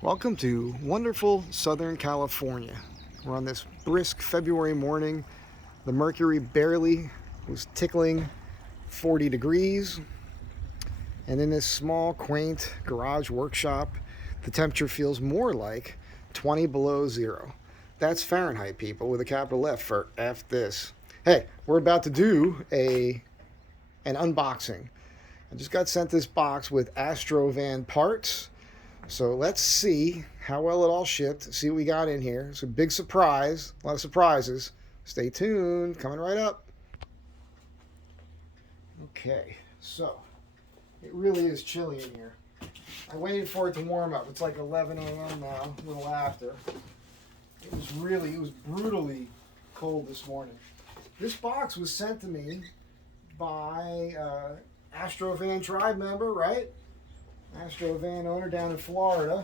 Welcome to wonderful Southern California. We're on this brisk February morning. The mercury barely was tickling 40 degrees. And in this small, quaint garage workshop, the temperature feels more like 20 below zero. That's Fahrenheit, people, with a capital F for F this. Hey, we're about to do an unboxing. I just got sent this box with Astro Van parts. So let's see how well it all shipped, see what we got in here. It's a big surprise, a lot of surprises. Stay tuned, coming right up. Okay, so it really is chilly in here. I waited for it to warm up. It's like 11 a.m. now, a little after. It was brutally cold this morning. This box was sent to me by Astro Van Triber member, right? Astro Van owner down in Florida.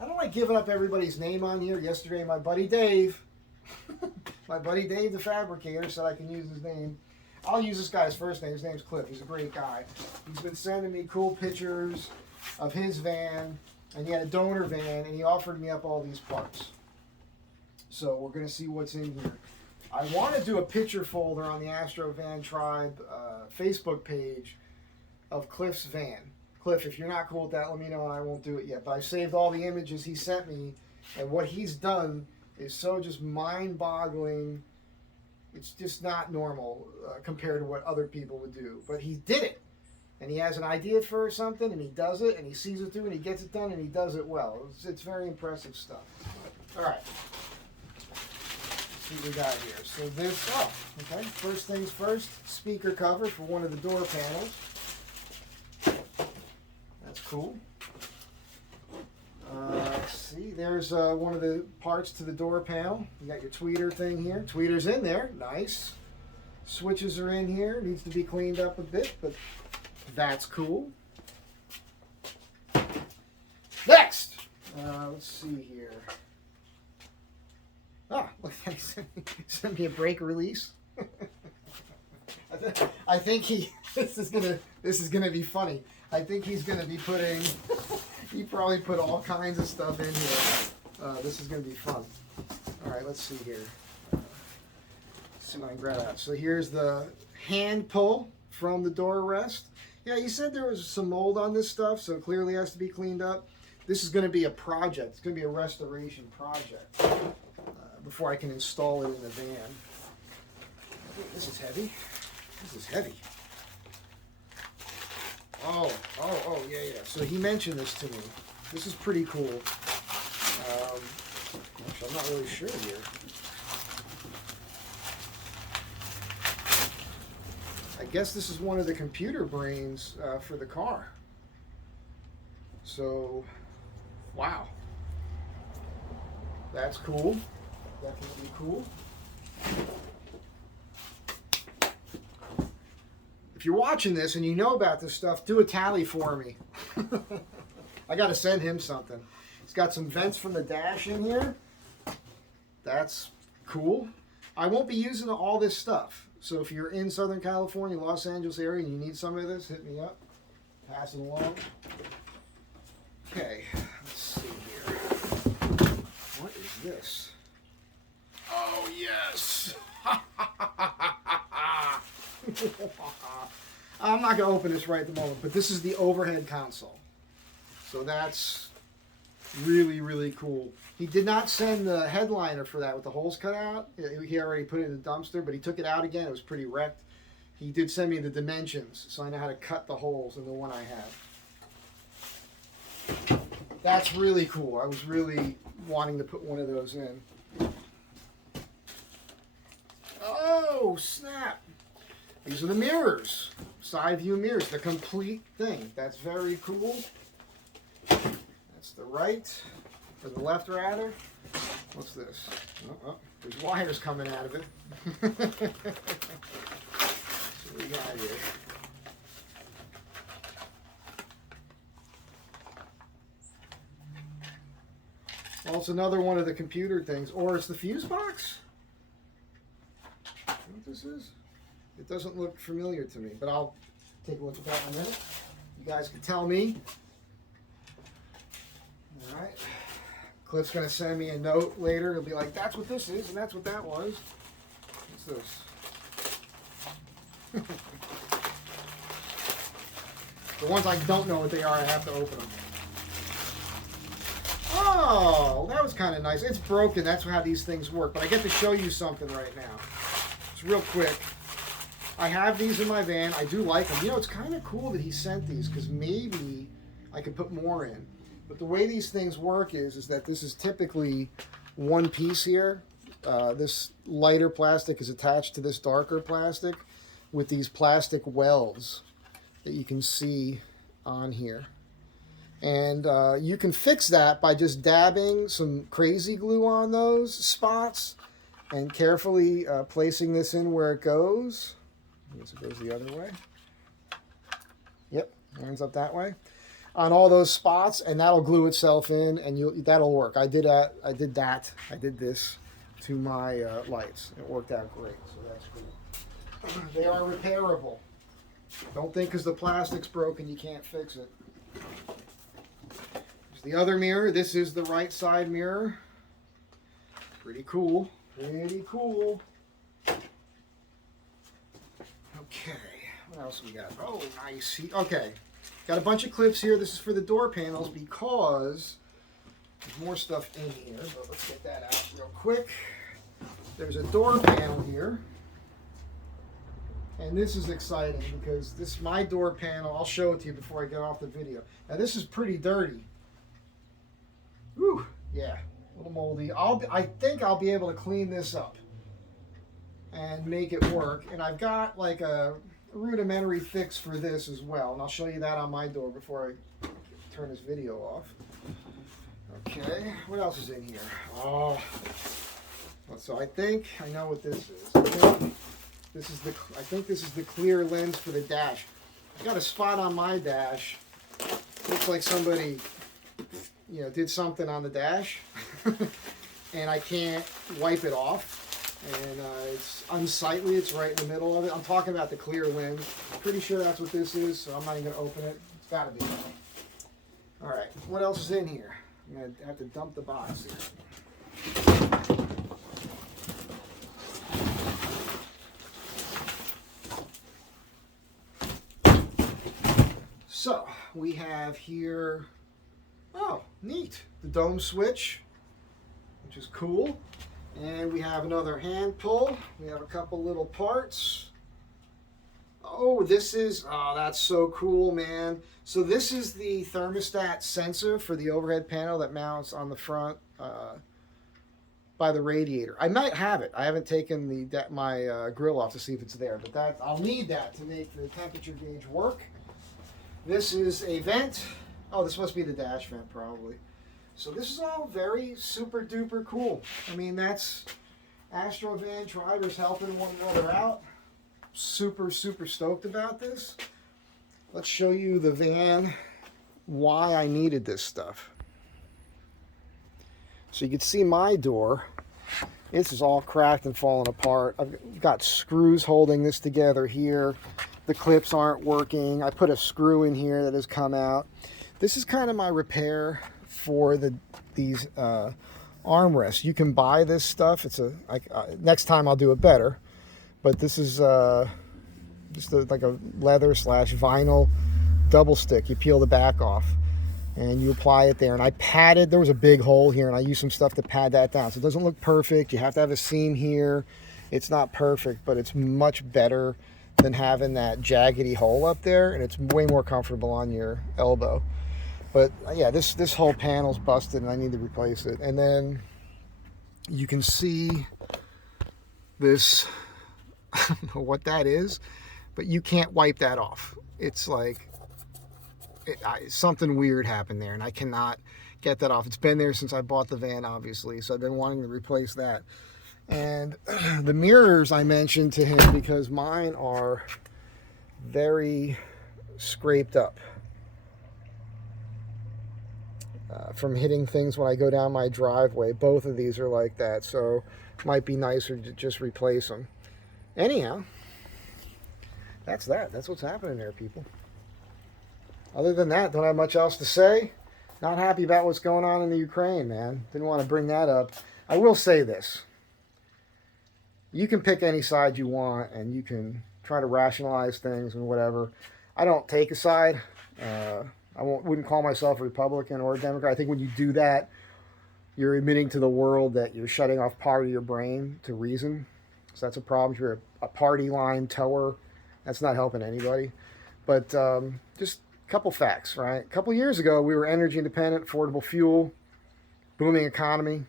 I don't like giving up everybody's name on here. Yesterday, my buddy Dave, the fabricator, said I can use his name. I'll use this guy's first name. His name's Cliff. He's a great guy. He's been sending me cool pictures of his van, and he had a donor van, and he offered me up all these parts. So we're going to see what's in here. I want to do a picture folder on the Astro Van Tribe Facebook page of Cliff's van. Cliff, if you're not cool with that, let me know and I won't do it yet. But I saved all the images he sent me, and what he's done is so just mind-boggling. It's just not normal compared to what other people would do. But he did it, and he has an idea for something, and he does it, and he sees it through, and he gets it done, and he does it well. It's very impressive stuff. All right. Let's see what we got here. So this, okay. First things first, speaker cover for one of the door panels. Cool. Let's see, there's one of the parts to the door panel. You got your tweeter thing here. Tweeter's in there, nice. Switches are in here, needs to be cleaned up a bit, but that's cool. Next, let's see here. Look, he sent me a brake release. I think this is gonna be funny. I think he's going to be putting, he probably put all kinds of stuff in here. This is going to be fun. All right, let's see here. Let's see what I can grab out. So here's the hand pull from the door rest. Yeah, you said there was some mold on this stuff, so it clearly has to be cleaned up. This is going to be a project. It's going to be a restoration project before I can install it in the van. This is heavy. This is heavy. Oh, yeah. So he mentioned this to me. This is pretty cool. Actually, I'm not really sure here. I guess this is one of the computer brains for the car. So, wow. That's cool. Definitely cool. If you're watching this and you know about this stuff, do a tally for me. I got to send him something. It's got some vents from the dash in here. That's cool. I won't be using all this stuff. So if you're in Southern California, Los Angeles area, and you need some of this, hit me up. Pass it along. Okay, let's see here. What is this? Oh, yes. I'm not going to open this right at the moment, but this is the overhead console. So that's really, really cool. He did not send the headliner for that with the holes cut out. He already put it in the dumpster, but he took it out again. It was pretty wrecked. He did send me the dimensions, so I know how to cut the holes in the one I have. That's really cool. I was really wanting to put one of those in. Oh, snap. These are the mirrors, side view mirrors, the complete thing. That's very cool. That's the right, or the left rather. What's this? There's wires coming out of it. That's what we got here. Well, it's another one of the computer things, or it's the fuse box. What this is? It doesn't look familiar to me, but I'll take a look at that in a minute. You guys can tell me. All right. Cliff's going to send me a note later. He'll be like, that's what this is, and that's what that was. What's this? The ones I don't know what they are, I have to open them. Oh, that was kind of nice. It's broken. That's how these things work. But I get to show you something right now. It's real quick. I have these in my van. I do like them. You know, it's kind of cool that he sent these because maybe I could put more in. But the way these things work is that this is typically one piece here. This lighter plastic is attached to this darker plastic with these plastic welds that you can see on here. And you can fix that by just dabbing some crazy glue on those spots and carefully placing this in where it goes. I guess it goes the other way. Yep, ends up that way. On all those spots, and that'll glue itself in, and that'll work. I did this to my lights. It worked out great, so that's cool. They are repairable. Don't think because the plastic's broken you can't fix it. There's the other mirror. This is the right side mirror. Pretty cool. Pretty cool. Okay, what else we got? Oh, nice. Okay, got a bunch of clips here. This is for the door panels because there's more stuff in here, but let's get that out real quick. There's a door panel here. And this is exciting because this is my door panel. I'll show it to you before I get off the video. Now this is pretty dirty. Whew, yeah, a little moldy. I think I'll be able to clean this up and make it work. And I've got like a rudimentary fix for this as well. And I'll show you that on my door before I turn this video off. Okay, what else is in here? Oh, so I think I know what this is. I think this is the clear lens for the dash. I got a spot on my dash. Looks like somebody, did something on the dash, and I can't wipe it off. And it's unsightly. It's right in the middle of it. I'm talking about the clear lens. I'm pretty sure that's what this is, so I'm not even gonna open it. It's gotta be. All right. What else is in here? I'm gonna have to dump the box here. So we have here, oh, neat, the dome switch, which is cool. And we have another hand pull. We have a couple little parts. Oh, that's so cool, man. So this is the thermostat sensor for the overhead panel that mounts on the front by the radiator. I might have it. I haven't taken my grill off to see if it's there, but I'll need that to make the temperature gauge work. This is a vent. Oh, this must be the dash vent probably. So this is all very super duper cool. I mean, that's Astro Van Triber's helping one another out. Super, super stoked about this. Let's show you the van, why I needed this stuff. So you can see my door. This is all cracked and falling apart. I've got screws holding this together here. The clips aren't working. I put a screw in here that has come out. This is kind of my repair for these armrests. You can buy this stuff. Next time I'll do it better. But this is just like a leather / vinyl double stick. You peel the back off and you apply it there. And I padded, there was a big hole here and I used some stuff to pad that down. So it doesn't look perfect. You have to have a seam here. It's not perfect, but it's much better than having that jaggedy hole up there, and it's way more comfortable on your elbow. But yeah, this whole panel's busted and I need to replace it. And then you can see this, I don't know what that is, but you can't wipe that off. It's like something weird happened there and I cannot get that off. It's been there since I bought the van, obviously, so I've been wanting to replace that. And the mirrors I mentioned to him because mine are very scraped up from hitting things when I go down my driveway. Both of these are like that, so it might be nicer to just replace them. Anyhow, that's what's happening there, people. Other than that, don't have much else to say. Not happy about what's going on in the Ukraine, man. Didn't want to bring that up. I will say this. You can pick any side you want, and you can try to rationalize things and whatever. I don't take a side. Wouldn't call myself a Republican or a Democrat. I think when you do that, you're admitting to the world that you're shutting off part of your brain to reason. So that's a problem. If you're a party line tower, that's not helping anybody. But just a couple facts, right? A couple years ago, we were energy independent, affordable fuel, booming economy,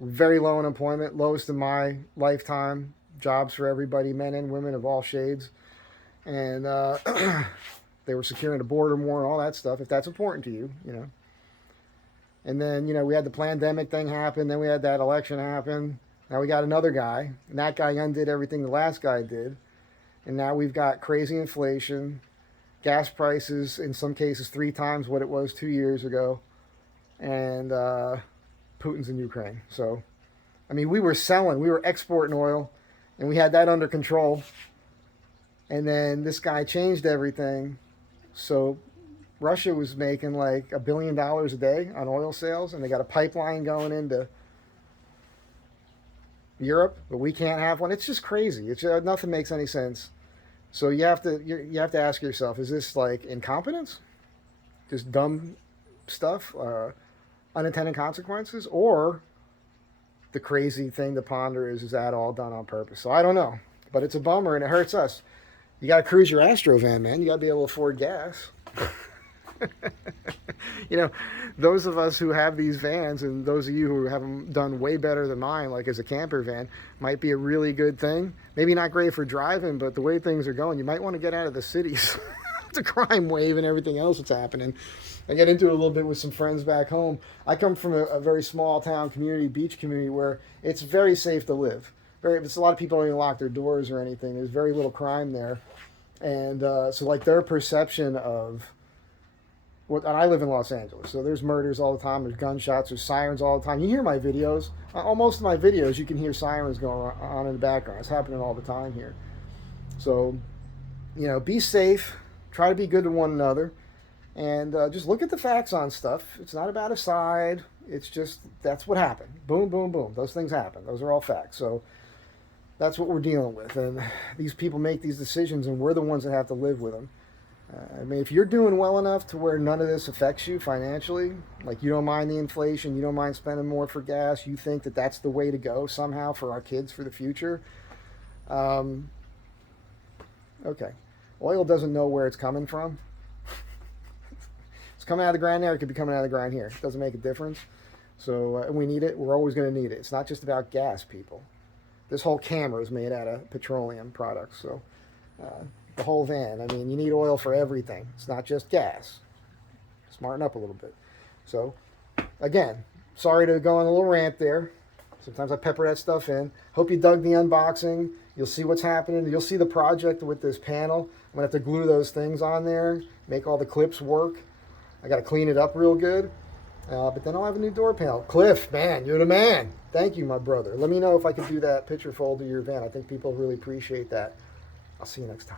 very low unemployment, lowest in my lifetime, jobs for everybody, men and women of all shades. And they were securing the border more and all that stuff, if that's important to you, you know. And then, you know, we had the pandemic thing happen. Then we had that election happen. Now we got another guy. And that guy undid everything the last guy did. And now we've got crazy inflation, gas prices, in some cases 3 times what it was 2 years ago. And Putin's in Ukraine. So, I mean, we were exporting oil, and we had that under control. And then this guy changed everything. So Russia was making like $1 billion a day on oil sales, and they got a pipeline going into Europe, but we can't have one. It's just crazy. Nothing makes any sense. So you have to ask yourself: is this like incompetence, just dumb stuff, unintended consequences, or the crazy thing to ponder is that all done on purpose? So I don't know, but it's a bummer and it hurts us. You got to cruise your Astro van, man. You got to be able to afford gas. You know, those of us who have these vans, and those of you who have them done way better than mine, like as a camper van, might be a really good thing. Maybe not great for driving, but the way things are going, you might want to get out of the cities. It's a crime wave and everything else that's happening. I get into it a little bit with some friends back home. I come from a very small town community, beach community, where it's very safe to live. It's a lot of people don't even lock their doors or anything. There's very little crime there. And so like their perception of and I live in Los Angeles, so there's murders all the time, there's gunshots, there's sirens all the time. You hear my videos. Most of my videos, you can hear sirens going on in the background. It's happening all the time here. So, you know, be safe, try to be good to one another, and just look at the facts on stuff. It's not about a side. It's just, that's what happened. Boom, boom, boom. Those things happen. Those are all facts. So that's what we're dealing with. And these people make these decisions, and we're the ones that have to live with them. I mean, if you're doing well enough to where none of this affects you financially, like you don't mind the inflation, you don't mind spending more for gas, you think that that's the way to go somehow for our kids for the future, okay. Oil doesn't know where it's coming from. It's coming out of the ground there, it could be coming out of the ground here. It doesn't make a difference. So we need it. We're always going to need it. It's not just about gas, people. This whole camera is made out of petroleum products, so the whole van. I mean, you need oil for everything. It's not just gas. Smarten up a little bit. So, again, sorry to go on a little rant there. Sometimes I pepper that stuff in. Hope you dug the unboxing. You'll see what's happening. You'll see the project with this panel. I'm going to have to glue those things on there, make all the clips work. I got to clean it up real good. But then I'll have a new door panel. Cliff, man, you're the man. Thank you, my brother. Let me know if I could do that picture fold of your van. I think people really appreciate that. I'll see you next time.